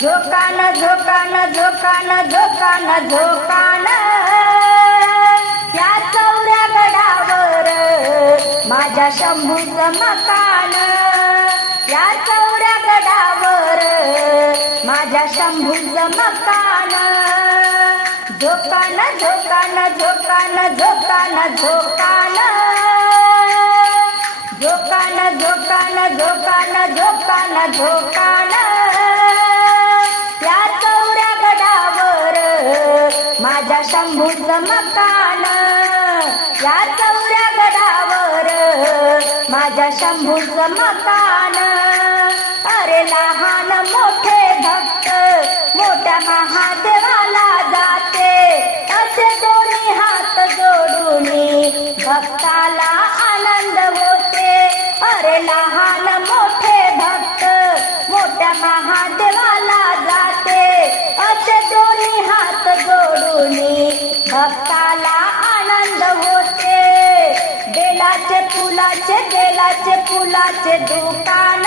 झोकान झोकान झोकान झोकान झोकान. या चौऱ्या गडावर माझ्या शंभूचं मकान. या चौऱ्या गडावर माझ्या शंभूचं मकान. झोकान झोकान झोकान झोकान झोकान. झोकान झोकान झोकान झोकान झोकान. चमकान या चौऱ्या गडावर माझ्या शंभू चमकान फुलाचे बेलाचे फुलाचे दुकान.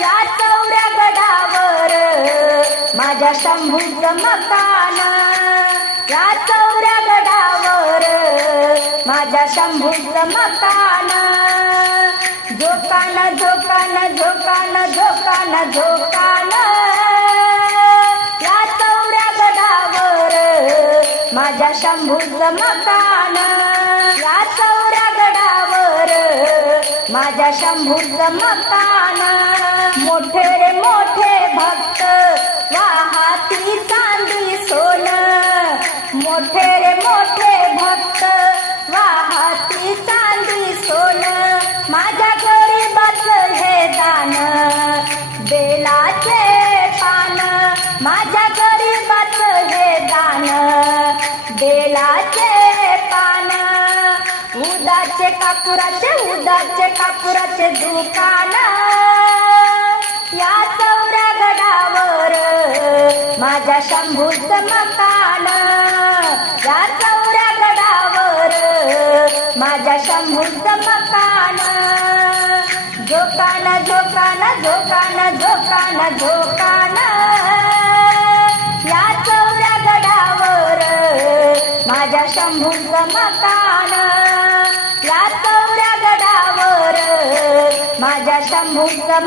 या चौऱ्या गडावर माझ्या शंभूच मकान. या चौऱ्या गडावर माझ्या शंभूच मकान. झोकान झोकान झोकान झोकान झोकान या चौऱ्या गडावर माझ्या शंभूच मकान. या चौऱ्या माझ्या शंभूचं मकान मोठे रे मोठे भक्त वाहाती चांदी सोन. मोठे रे मोठे उदाचे कापुराचे उदाचे कापुराचे दुकान. या चौऱ्या गडावर माझ्या शंभूच मकान. या चौऱ्या गडावर माझ्या शंभूच मकान. झोकान झोकान झोकान झोकान झोकान या चौऱ्या गडावर माझ्या शंभूचं मकान. माझ्या शंभूचं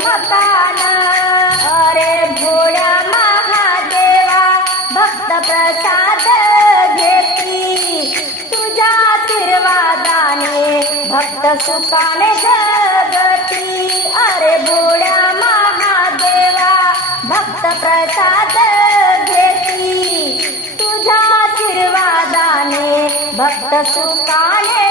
अरे भोळ्या महादेवा भक्त प्रसाद घेतली. तुझ्या आशीर्वादाने भक्त सुखाने जगती. अरे भोळ्या महादेवा भक्त प्रसाद घेतली. तुझ्या आशीर्वादाने भक्त सुखाने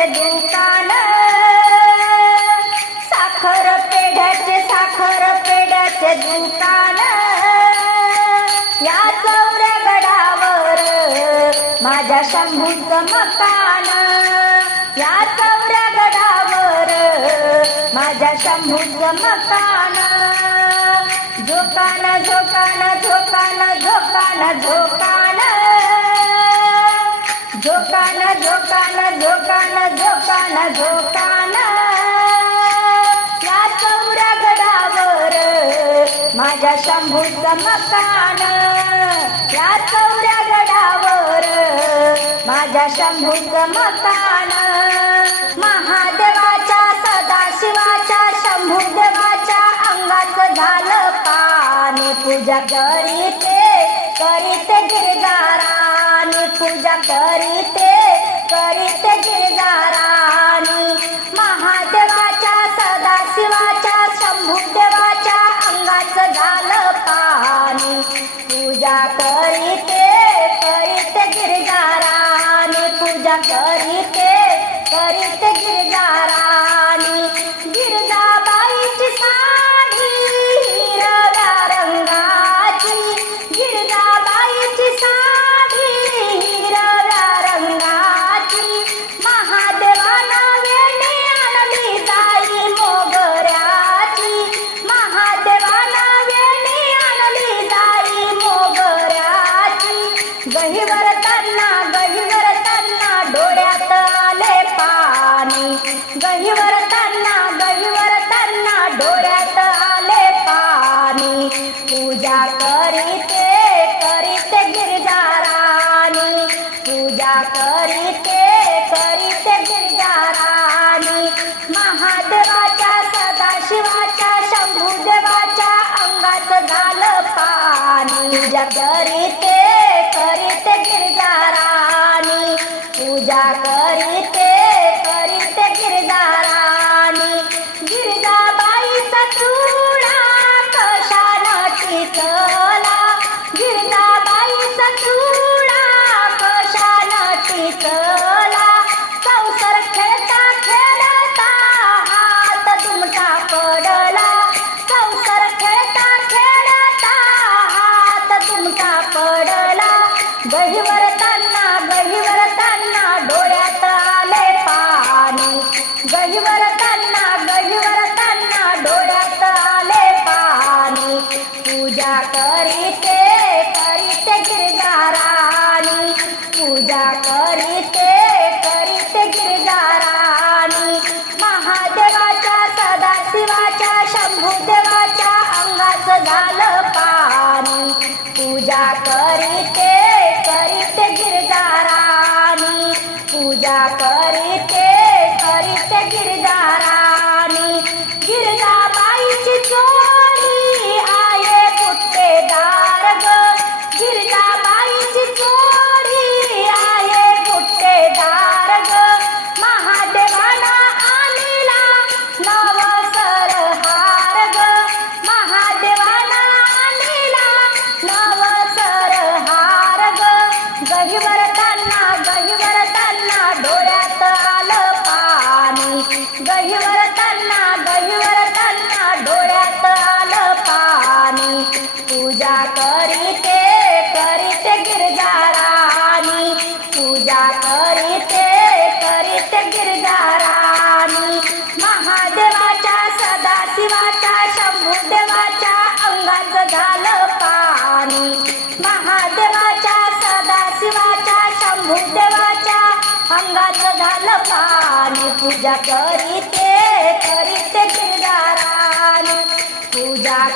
पेढ्याचे साखर पेढ्याचे साखर पेढ्याचे दुकान या चौऱ्या गडावर माझ्या शंभूचं मकान या चौऱ्या गडावर माझ्या शंभूचं मकान झोकान झोकान झोकान झोकान झोकान झोकाना झोकाना झोकाना झोकाना झोकाना या चौऱ्या गडावर माझ्या शंभूचं मकान. या चौऱ्या गडावर माझ्या शंभूचं मकान. महादेवाच्या सदाशिवाच्या शंभूदेवाच्या अंगात झालं पाणी पूजा करीते करीते गिरदार पूजा करीते करीते गिरदारानी महादेवाच्या सदाशिवाच्या शंभूदेवाच्या अंगात झालं पाणी. पूजा करीते करीते गिरजाराणी. पूजा करीते झालं पाणी. पूजा करीते करीते गिरजाराणी पूजा करीते करीते गिरदारा करीते करीते गिरगारानी महादेवाच्या सदाशिवाच्या शंभूदेवाच्या अंगात झालं पाणी. महादेवाच्या सदाशिवाच्या शंभूदेवाच्या अंगात झालं पाणी. पूजा करीते करीते गिरगारानी पूजा